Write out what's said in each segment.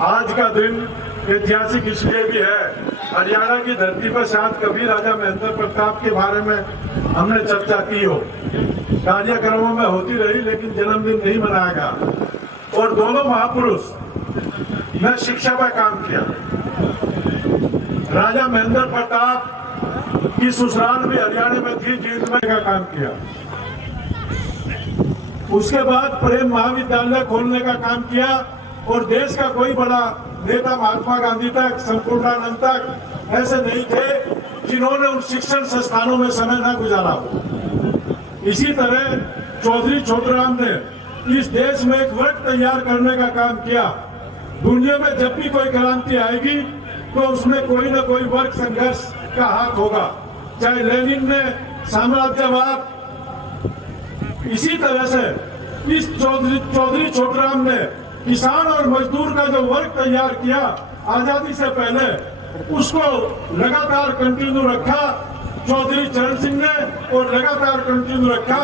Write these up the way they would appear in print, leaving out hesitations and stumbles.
आज का दिन ऐतिहासिक इसलिए भी है, हरियाणा की धरती पर शायद कभी राजा महेंद्र प्रताप के बारे में हमने चर्चा की हो। कार्यक्रमों में होती रही लेकिन जन्मदिन नहीं मनाया गया। और दोनों महापुरुष ने शिक्षा पर काम किया। राजा महेंद्र प्रताप की ससुराल भी हरियाणा में थी, जींद में का काम किया। उसके बाद प्रेम महाविद्यालय खोलने का काम किया और देश का कोई बड़ा नेता महात्मा गांधी तक, संपूर्णानंद तक ऐसे नहीं थे जिन्होंने उन शिक्षण संस्थानों में समय न गुजारा हो। इसी तरह चौधरी छोटूराम ने इस देश में एक वर्ग तैयार करने का काम किया। दुनिया में जब भी कोई क्रांति आएगी तो उसमें कोई न कोई वर्ग संघर्ष का हाथ होगा। चाहे लेनिन ने साम्राज्यवाद, इसी तरह से इस चौधरी छोटूराम ने किसान और मजदूर का जो वर्ग तैयार किया आजादी से पहले, उसको लगातार कंटिन्यू रखा चौधरी चरण सिंह ने और लगातार कंटिन्यू रखा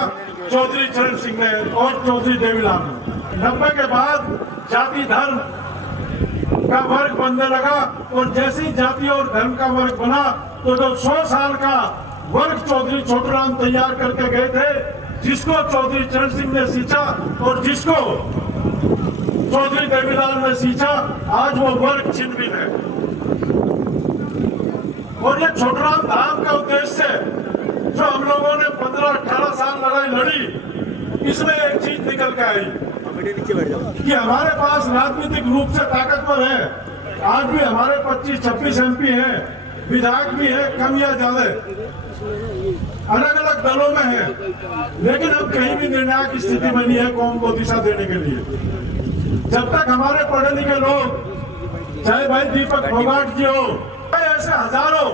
चौधरी चरण सिंह ने और चौधरी देवीलाल ने। 90 के बाद जाति धर्म का वर्ग बनने लगा और जैसे ही जाति और धर्म का वर्ग बना तो जो 100 साल का वर्ग चौधरी छोटूराम तैयार करके गए थे, जिसको चौधरी चरण सिंह ने सींचा और जिसको चौधरी देवीलाल ने सींचा, आज वो वर्ग छिन्न है। और ये छोटूराम धाम का उद्देश्य जो हम लोगों ने 15-18 साल लड़ाई लड़ी, इसमें एक चीज निकल के आई कि हमारे पास राजनीतिक रूप से ताकतवर है। आज भी हमारे 25-26 MP हैं, विधायक भी है, कम या ज्यादा, अलग अलग दलों में है, लेकिन हम कहीं भी निर्णायक स्थिति में नहीं है कौम को दिशा देने के लिए। जब तक हमारे पढ़े लिखे लोग, चाहे भाई दीपक फोगाट जी हो, ऐसे हजारों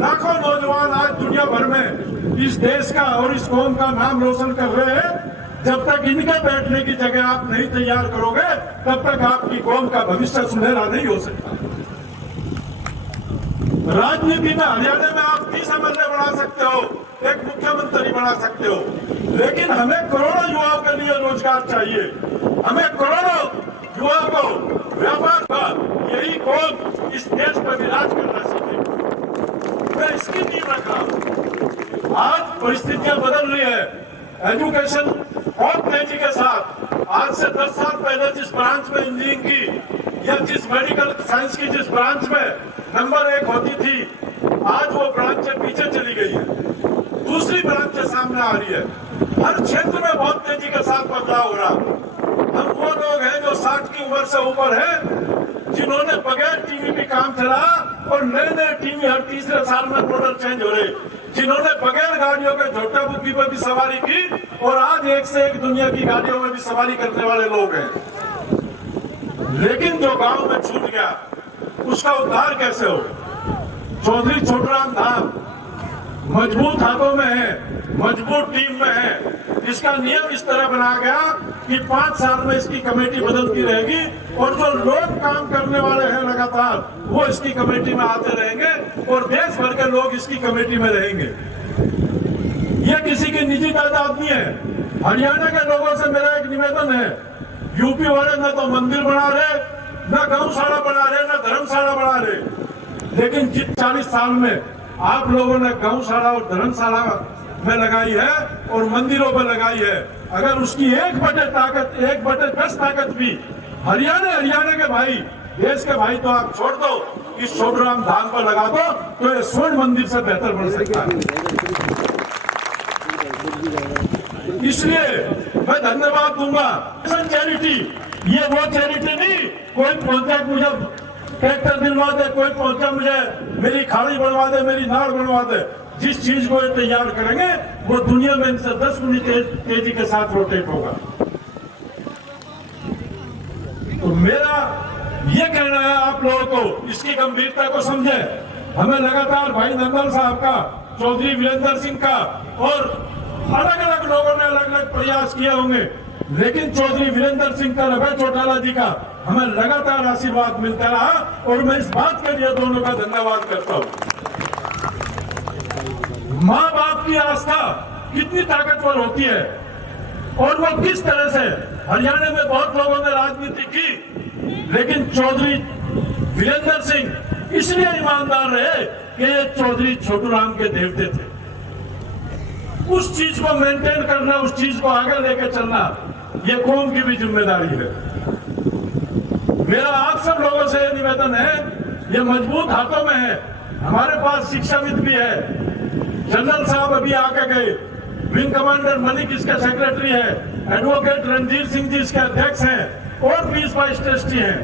लाखों नौजवान आज दुनिया भर में इस देश का और इस कौम का नाम रोशन कर रहे हैं, जब तक इनके बैठने की जगह आप नहीं तैयार करोगे तब तक आपकी कौम का भविष्य सुनहरा नहीं हो सकता। राजनीति में हरियाणा में आप 30 MLA बना सकते हो, एक मुख्यमंत्री बना सकते हो, लेकिन हमें करोड़ों युवाओं के लिए रोजगार चाहिए। हमें करोड़ों युवाओं को व्यापार का, यही कौम इस देश पर विराज करना सीखे। मैं इसकी नींव रखा। आज परिस्थितियां बदल रही है, एजुकेशन बहुत तेजी के साथ। आज से 10 साल पहले जिस ब्रांच में इंजीनियरिंग की या जिस मेडिकल साइंस की जिस ब्रांच में नंबर 1 होती थी, आज वो ब्रांच पीछे चली गई है, दूसरी ब्रांच सामने आ रही है। हर क्षेत्र में बहुत तेजी के साथ बदलाव हो रहा। हम वो लोग हैं जो 60 की उम्र से ऊपर है, जिन्होंने बगैर टीवी भी काम चला और नए नए टीवी हर तीसरे साल में मॉडल चेंज हो रहे, जिन्होंने बगैर गाड़ियों के झोटा बुग्गी पर भी सवारी की और आज एक से एक दुनिया की गाड़ियों में भी सवारी करने वाले लोग हैं। लेकिन जो गांव में छूट गया उसका उद्धार कैसे हो? चौधरी छोटूराम धाम मजबूत हाथों में है, मजबूत टीम में है। इसका नियम इस तरह बनाया गया कि 5 साल में इसकी कमेटी बदलती रहेगी और जो लोग काम करने वाले हैं लगातार वो इसकी कमेटी में आते रहेंगे और देश भर के लोग इसकी कमेटी में रहेंगे। ये किसी की निजी तादाद नहीं है। हरियाणा के लोगों से मेरा एक निवेदन है, यूपी वाले न तो मंदिर बना रहे, न गौशाला बना रहे, न धर्मशाला बना रहे, लेकिन जिस 40 साल में आप लोगों ने गौशाला और धर्मशाला में लगाई है और मंदिरों पर लगाई है, अगर उसकी 1/10 ताकत भी हरियाणा के भाई, देश के भाई, तो आप छोड़ दो, इस छोटूराम धाम पर लगा दो तो ये स्वर्ण मंदिर से बेहतर बन सकता है। इसलिए मैं धन्यवाद दूंगा। चैरिटी, ये वो चैरिटी नहीं कोई पहुंचा मुझे ट्रैक्टर दिलवा दे, कोई पहुंचा मुझे मेरी खाड़ी बनवा दे, मेरी नाड़ बनवा दे। जिस चीज को ये तैयार करेंगे वो दुनिया में इनसे 10 गुनी तेजी के साथ रोटेट होगा। तो मेरा ये कहना है आप लोगों को, इसकी गंभीरता को समझे। हमें लगातार भाई नंदन साहब का, चौधरी वीरेंद्र सिंह का और अलग अलग लोगों ने अलग अलग प्रयास किए होंगे, लेकिन चौधरी वीरेंद्र सिंह का, रघुवर चौटाला जी का हमें लगातार आशीर्वाद मिलता रहा और मैं इस बात के लिए दोनों का धन्यवाद करता हूँ। माँ बाप की आस्था कितनी ताकतवर होती है और वो किस तरह से हरियाणा में बहुत लोगों ने राजनीति की, लेकिन चौधरी वीरेंद्र सिंह इसलिए ईमानदार रहे कि ये चौधरी छोटूराम के देवते थे। उस चीज को मेंटेन करना, उस चीज को आगे लेके चलना, ये कौम की भी जिम्मेदारी है। मेरा आप सब लोगों से ये निवेदन है, ये मजबूत हाथों में है। हमारे पास शिक्षाविद भी है, जनरल साहब अभी आके गए, विंग कमांडर मलिक इसके सेक्रेटरी है, एडवोकेट रणजीत सिंह जी इसके अध्यक्ष हैं और 20 वाइस ट्रस्टी हैं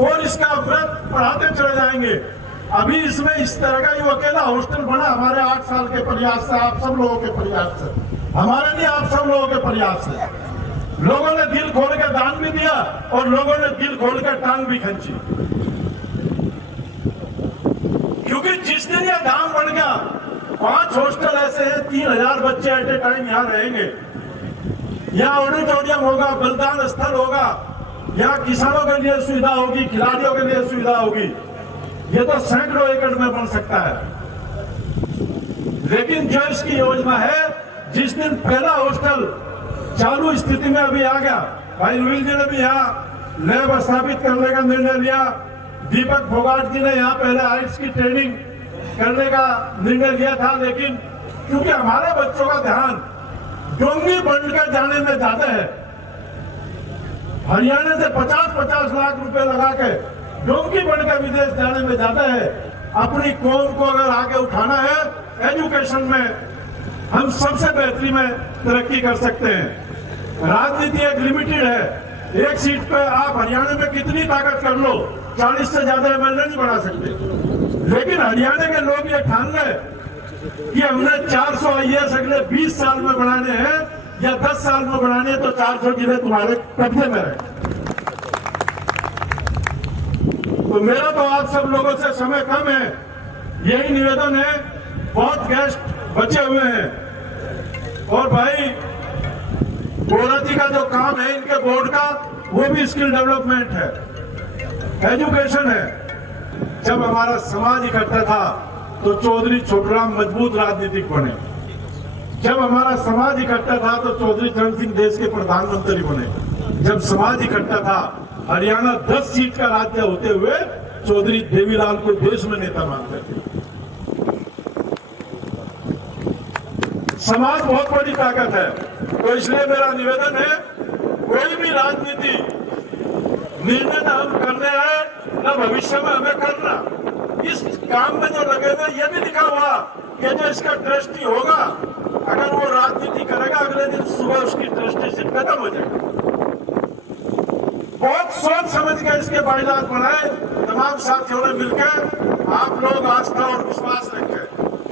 और इसका व्रत पढ़ाते चले जाएंगे। अभी इसमें इस तरह का ही अकेला हॉस्टल बना हमारे 8 साल के प्रयास से, आप सब लोगों के प्रयास से, हमारे नहीं आप सब लोगों के प्रयास से। लोगों ने दिल खोल के दान भी दिया और लोगों ने दिल खोल के टांग भी खींची, क्योंकि जिस दिन ये दाम बढ़ गया, 5 हॉस्टल ऐसे हैं, 3000 बच्चे एट ए टाइम यहाँ रहेंगे, यहाँ ऑडिटोरियम होगा, बलिदान स्थल होगा, यहाँ किसानों के लिए सुविधा होगी, खिलाड़ियों के लिए सुविधा होगी। ये तो सैकड़ों एकड़ में बन सकता है। लेकिन जो इसकी योजना है, जिस दिन पहला हॉस्टल चालू स्थिति में अभी आ गया, भाई रुईल जी ने भी यहाँ लैब स्थापित करने का निर्णय लिया, दीपक फोगाट जी ने यहाँ पहले आइट्स की ट्रेनिंग करने का निर्णय लिया था। लेकिन क्योंकि हमारे बच्चों का ध्यान डोंगी बनकर जाने में ज्यादा है, हरियाणा से 50-50 लाख रुपए लगा के डोंगी बनकर विदेश जाने में ज्यादा है। अपनी कौम को अगर आगे उठाना है, एजुकेशन में हम सबसे बेहतरी में तरक्की कर सकते हैं। राजनीति एक लिमिटेड है, एक सीट पे आप हरियाणा में कितनी ताकत कर लो, 40 से ज्यादा एमएलए नहीं बना सकते। लेकिन हरियाणा के लोग ये ठान गए कि हमने 400 आईएएस अगले 20 साल में बनाने हैं या 10 साल में बनाने हैं, तो 400 जिले तुम्हारे कब्जे में रहे। तो मेरा तो आप सब लोगों से समय कम है, यही निवेदन है। बहुत गेस्ट बचे हुए हैं और भाई बोरा जी का जो काम है इनके बोर्ड का, वो भी स्किल डेवलपमेंट है, एजुकेशन है। जब हमारा समाज इकट्ठा था तो चौधरी छोटूराम मजबूत राजनीतिक बने। जब हमारा समाज इकट्ठा था तो चौधरी चरण सिंह देश के प्रधानमंत्री बने। जब समाज इकट्ठा था, हरियाणा 10 सीट का राज्य होते हुए चौधरी देवीलाल को देश में नेता मानते थे। समाज बहुत बड़ी ताकत है, तो इसलिए मेरा निवेदन है, कोई भी राजनीति निर्णय न हम करने आए न भविष्य में हमें करना। इस काम में जो लगे हुए, ये भी लिखा हुआ कि जो इसका ट्रस्टी होगा, अगर वो राजनीति करेगा, अगले दिन सुबह उसकी ट्रस्टीशिप खत्म हो जाएगी। बहुत सोच समझ के इसके बाइलाज बनाए, तमाम साथियों ने मिलकर। आप लोग आस्था और विश्वास रखें।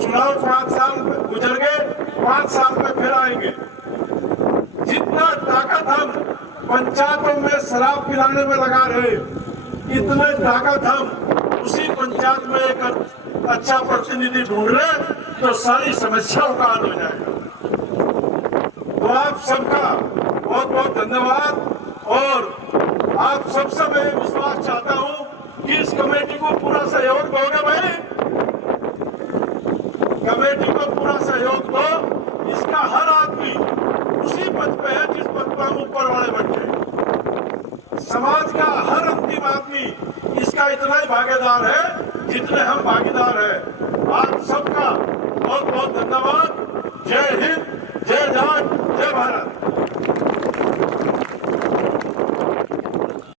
चुनाव 5 साल गुजर गए, 5 साल में फिर आएंगे। जितना ताकत हम पंचायतों में शराब पिलाने में लगा रहे, इतने ताकत हम उसी पंचायत में एक अच्छा प्रतिनिधि ढूंढ रहे, तो सारी समस्याओं का हल हो जाएगा। तो आप सबका बहुत बहुत धन्यवाद। और आप सबसे मैं विश्वास चाहता हूं कि इस कमेटी को पूरा सहयोग दोगे भाई, कमेटी को पूरा सहयोग दो। इसका हर आदमी उसी पद पे है जिस पद पर हम ऊपर वाले बैठे। समाज का हर अंतिम आदमी इसका इतना ही भागीदार है जितने हम भागीदार हैं। आप सबका बहुत बहुत धन्यवाद। जय हिंद, जय जाट, जय भारत।